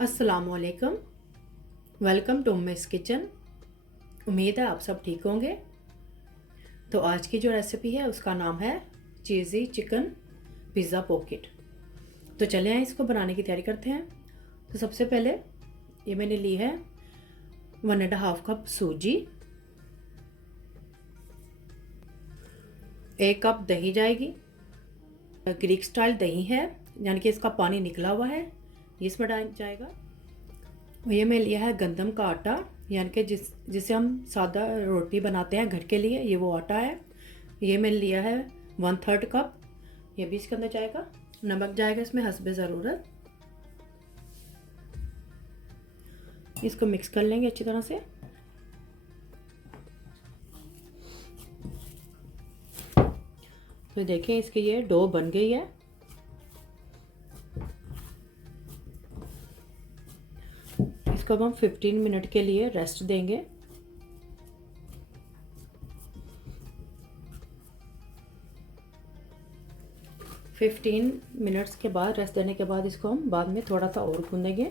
अस्सलामुअलैकुम। Welcome to miss kitchen. उम्मीद है आप सब ठीक होंगे। तो आज की जो रेसिपी है उसका नाम है चीज़ी चिकन पिज़्ज़ा पॉकेट। तो चले आए इसको बनाने की तैयारी करते हैं। तो सबसे पहले ये मैंने ली है 1.5 कप सूजी, 1 कप दही जाएगी। ग्रीक स्टाइल दही है, यानी कि इसका पानी निकला हुआ है, इसमें डाल जाएगा। ये मैं लिया है गंदम का आटा, यानी कि जिसे हम सादा रोटी बनाते हैं घर के लिए, ये वो आटा है। ये मैंने लिया है 1/3 कप, ये भी इसके अंदर जाएगा। नमक जाएगा इसमें हस्बे ज़रूरत। इसको मिक्स कर लेंगे अच्छी तरह से। तो देखें इसकी ये डो बन गई है। इसको अब हम 15 मिनट के लिए रेस्ट देंगे। फिफ्टीन मिनट्स के बाद, रेस्ट देने के बाद, इसको हम बाद में थोड़ा सा और गूंदेंगे।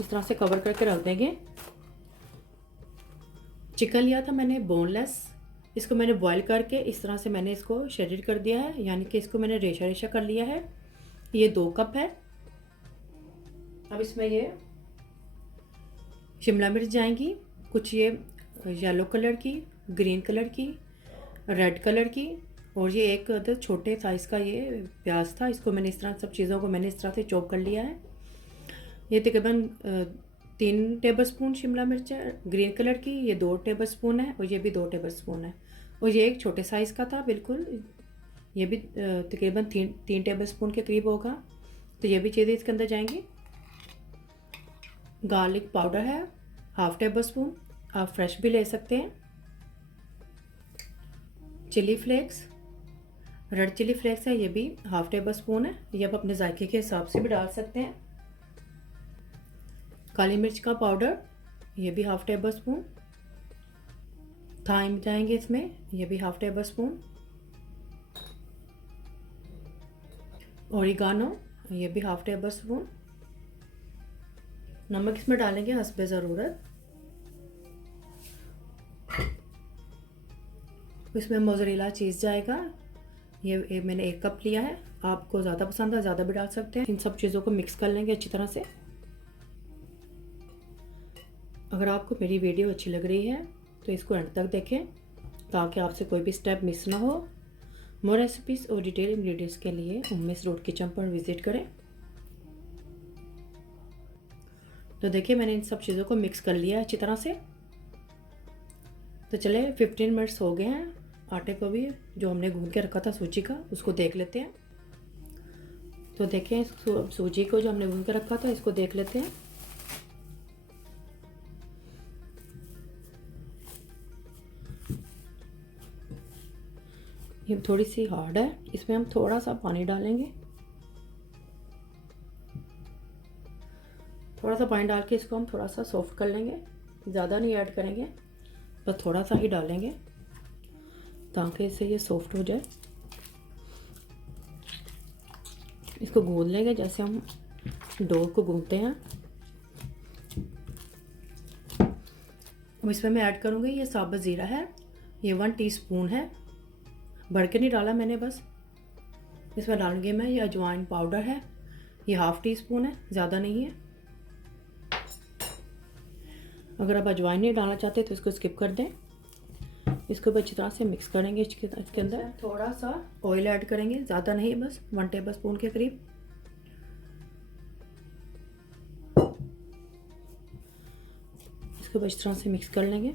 इस तरह से कवर करके रख देंगे। चिकन लिया था मैंने बोनलेस, इसको मैंने बॉईल करके इस तरह से मैंने इसको शेडेड कर दिया है, यानी कि इसको मैंने रेशा रेशा कर लिया है। ये 2 कप है। अब इसमें ये शिमला मिर्च जाएंगी, कुछ ये येलो कलर की, ग्रीन कलर की, रेड कलर की, और ये एक अदर छोटे साइज़ का ये प्याज था। इसको मैंने इस तरह, सब चीज़ों को मैंने इस तरह से चॉप कर लिया है। ये तकरीबन 3 टेबल स्पून शिमला मिर्च है ग्रीन कलर की, ये 2 टेबल स्पून है, और ये भी 2 टेबल स्पून है। और ये एक छोटे साइज़ का था बिल्कुल, ये भी तकरीबन 3 टेबल स्पून के करीब होगा। तो ये भी चीज़ें इसके अंदर जाएंगी। गार्लिक पाउडर है 1/2 टेबल स्पून, आप फ्रेश भी ले सकते हैं। Chilli flakes, red chilli flakes है, ये भी 1/2 टेबल स्पून है, ये आप अपने जायके के हिसाब से भी डाल सकते हैं। काली मिर्च का पाउडर, ये भी 1/2 टेबल स्पून। थाइम जाएंगे इसमें, ये भी 1/2 टेबल स्पून। ओरिगानो, ये भी 1/2 टेबल स्पून। नमक इसमें डालेंगे हस्बे ज़रूरत। इसमें मोज़रेला चीज़ जाएगा, ये मैंने 1 कप लिया है। आपको ज़्यादा पसंद है ज़्यादा भी डाल सकते हैं। इन सब चीज़ों को मिक्स कर लेंगे अच्छी तरह से। अगर आपको मेरी वीडियो अच्छी लग रही है तो इसको एंड तक देखें, ताकि आपसे कोई भी स्टेप मिस ना हो। मोर रेसिपीज़ और डिटेल इंग्रेडिएंट्स के लिए उम्मीस रोड किचन पर विज़िट करें। तो देखिए मैंने इन सब चीज़ों को मिक्स कर लिया अच्छी तरह से। तो चले 15 मिनट्स हो गए हैं। आटे को भी जो हमने गूंद के रखा था सूजी का, उसको देख लेते हैं। तो देखें सूजी को जो हमने गूंद के रखा था, इसको देख लेते हैं। ये थोड़ी सी हार्ड है, इसमें हम थोड़ा सा पानी डालेंगे। थोड़ा सा पानी डाल के इसको हम थोड़ा सा सॉफ्ट कर लेंगे, ज़्यादा नहीं ऐड करेंगे, बस थोड़ा सा ही डालेंगे ताकि इससे ये सॉफ्ट हो जाए। इसको गूंद लेंगे जैसे हम डो को गूंदते हैं। अब इसमें मैं ऐड करूँगी ये साबुत ज़ीरा है, ये 1 टीस्पून है, भर के नहीं डाला मैंने, बस इसमें डालूंगी मैं। ये अजवाइन पाउडर है, ये 1/2 टीस्पून है, ज़्यादा नहीं है। अगर आप अजवाइन नहीं डालना चाहते तो इसको स्किप कर दें। इसको भी अच्छी तरह से मिक्स करेंगे। इसके अंदर थोड़ा सा ऑयल ऐड करेंगे, ज़्यादा नहीं, बस 1 टेबल स्पून के करीब। इसको अच्छी तरह से मिक्स कर लेंगे।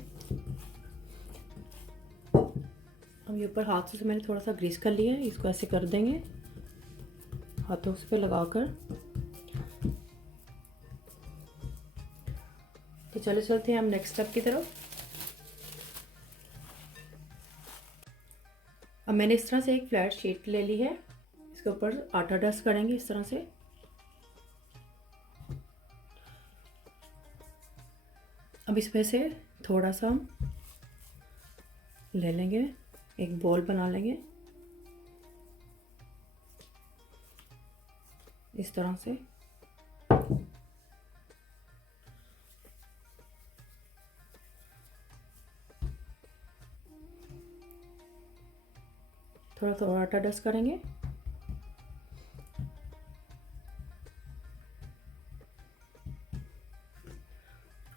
अब ये ऊपर हाथों से मैंने थोड़ा सा ग्रीस कर लिया है, इसको ऐसे कर देंगे हाथों से लगाकर। तो चले चलते हैं हम नेक्स्ट स्टेप की तरफ। अब मैंने इस तरह से एक फ्लैट शीट ले ली है, इसके ऊपर आटा डस्ट करेंगे इस तरह से। अब इसमें से थोड़ा सा हम ले लेंगे, एक बॉल बना लेंगे इस तरह से। थोड़ा आटा डस्ट करेंगे।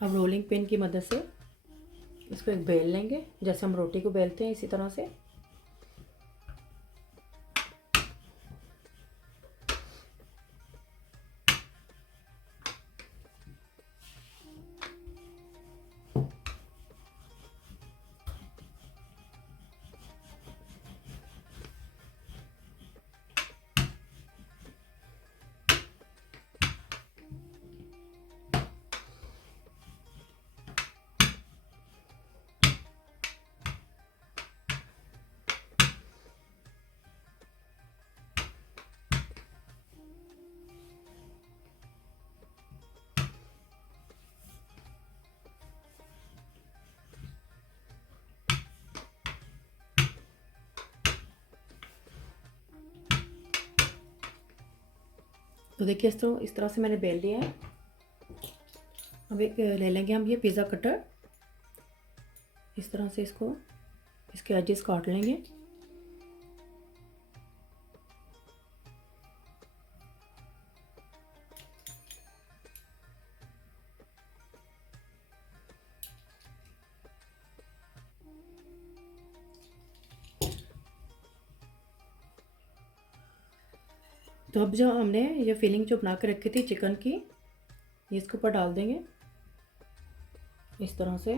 अब रोलिंग पिन की मदद से इसको एक बेल लेंगे, जैसे हम रोटी को बेलते हैं इसी तरह से। तो देखिए इस तरह से मैंने बेल लिया है। अब एक ले लेंगे हम ये पिज़्ज़ा कटर, इस तरह से इसको इसके एजेस काट लेंगे। तो अब जो हमने ये फिलिंग जो बना के रखी थी चिकन की, ये इसके ऊपर डाल देंगे इस तरह से।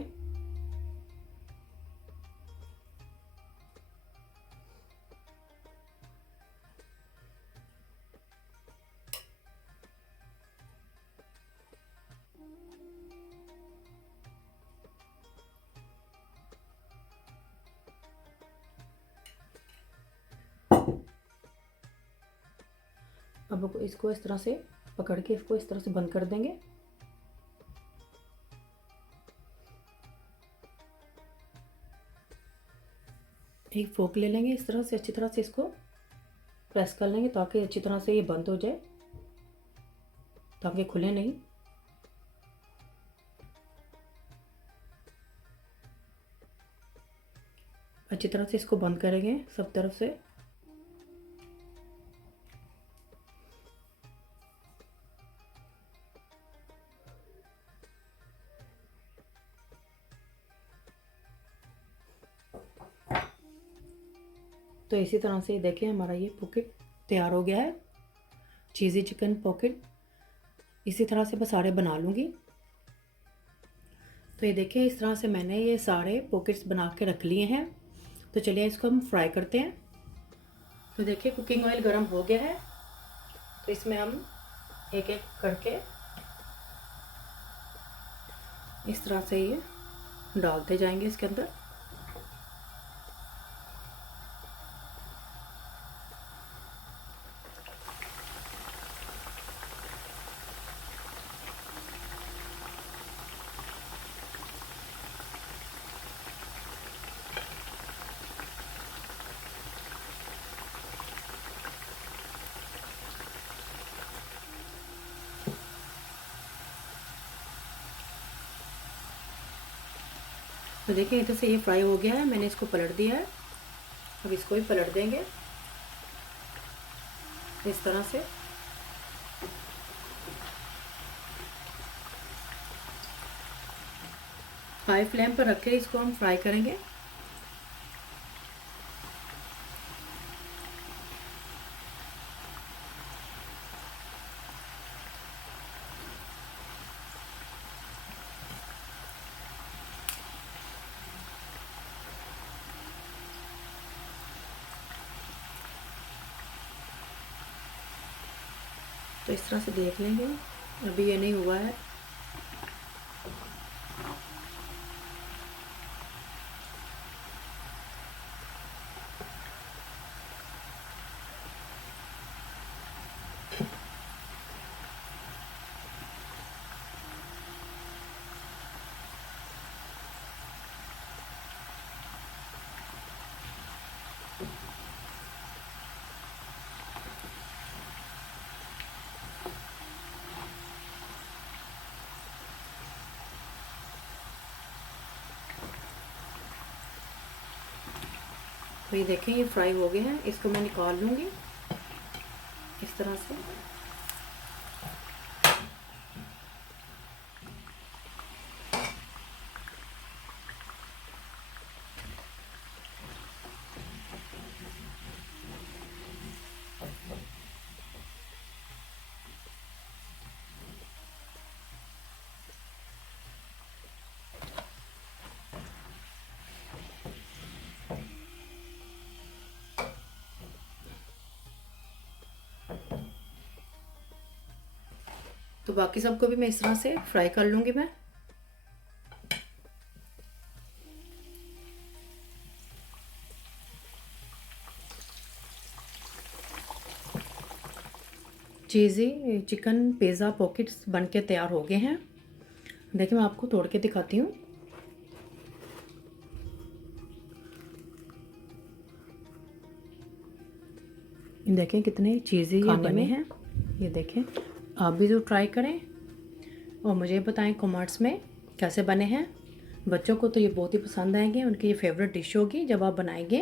अब इसको इस तरह से पकड़ के इसको इस तरह से बंद कर देंगे। एक फोक ले लेंगे, इस तरह से अच्छी तरह से इसको प्रेस कर लेंगे ताकि अच्छी तरह से ये बंद हो जाए, ताकि खुले नहीं। अच्छी तरह से इसको बंद करेंगे सब तरफ से। तो इसी तरह से देखिए हमारा ये पॉकेट तैयार हो गया है, चीज़ी चिकन पॉकेट। इसी तरह से मैं सारे बना लूँगी। तो ये देखिए इस तरह से मैंने ये सारे पॉकेट्स बना के रख लिए हैं। तो चलिए इसको हम फ्राई करते हैं। तो देखिए कुकिंग ऑयल गर्म हो गया है, तो इसमें हम एक एक करके इस तरह से ये डालते जाएंगे इसके अंदर। तो देखिए इधर से ये फ्राई हो गया है, मैंने इसको पलट दिया है। अब इसको भी पलट देंगे इस तरह से। हाई फ्लेम पर रख के इसको हम फ्राई करेंगे। तो इस तरह से देख लेंगे, अभी ये नहीं हुआ है। तो ये देखें ये फ्राई हो गए हैं, इसको मैं निकाल लूँगी इस तरह से। तो बाकी सबको भी मैं इस तरह से फ्राई कर लूँगी मैं। चीज़ी चिकन पिज़्ज़ा पॉकेट्स बन के तैयार हो गए हैं। देखिए मैं आपको तोड़ के दिखाती हूँ। देखें कितने चीज़ी खाने में हैं। ये देखें, आप भी जो ट्राई करें और मुझे बताएं कमेंट्स में कैसे बने हैं। बच्चों को तो ये बहुत ही पसंद आएंगे, उनकी ये फेवरेट डिश होगी जब आप बनाएंगे।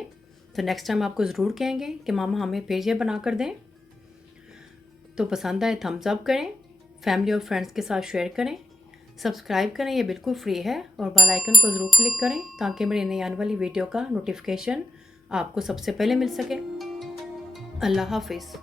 तो नेक्स्ट टाइम आपको ज़रूर कहेंगे कि मामा हमें फिर ये बना कर दें। तो पसंद आए थम्स अप करें, फैमिली और फ्रेंड्स के साथ शेयर करें, सब्सक्राइब करें, ये बिल्कुल फ्री है, और बेल आइकन को ज़रूर क्लिक करें ताकि मेरी नई आने वाली वीडियो का नोटिफिकेशन आपको सबसे पहले मिल सके। अल्लाह हाफिज़।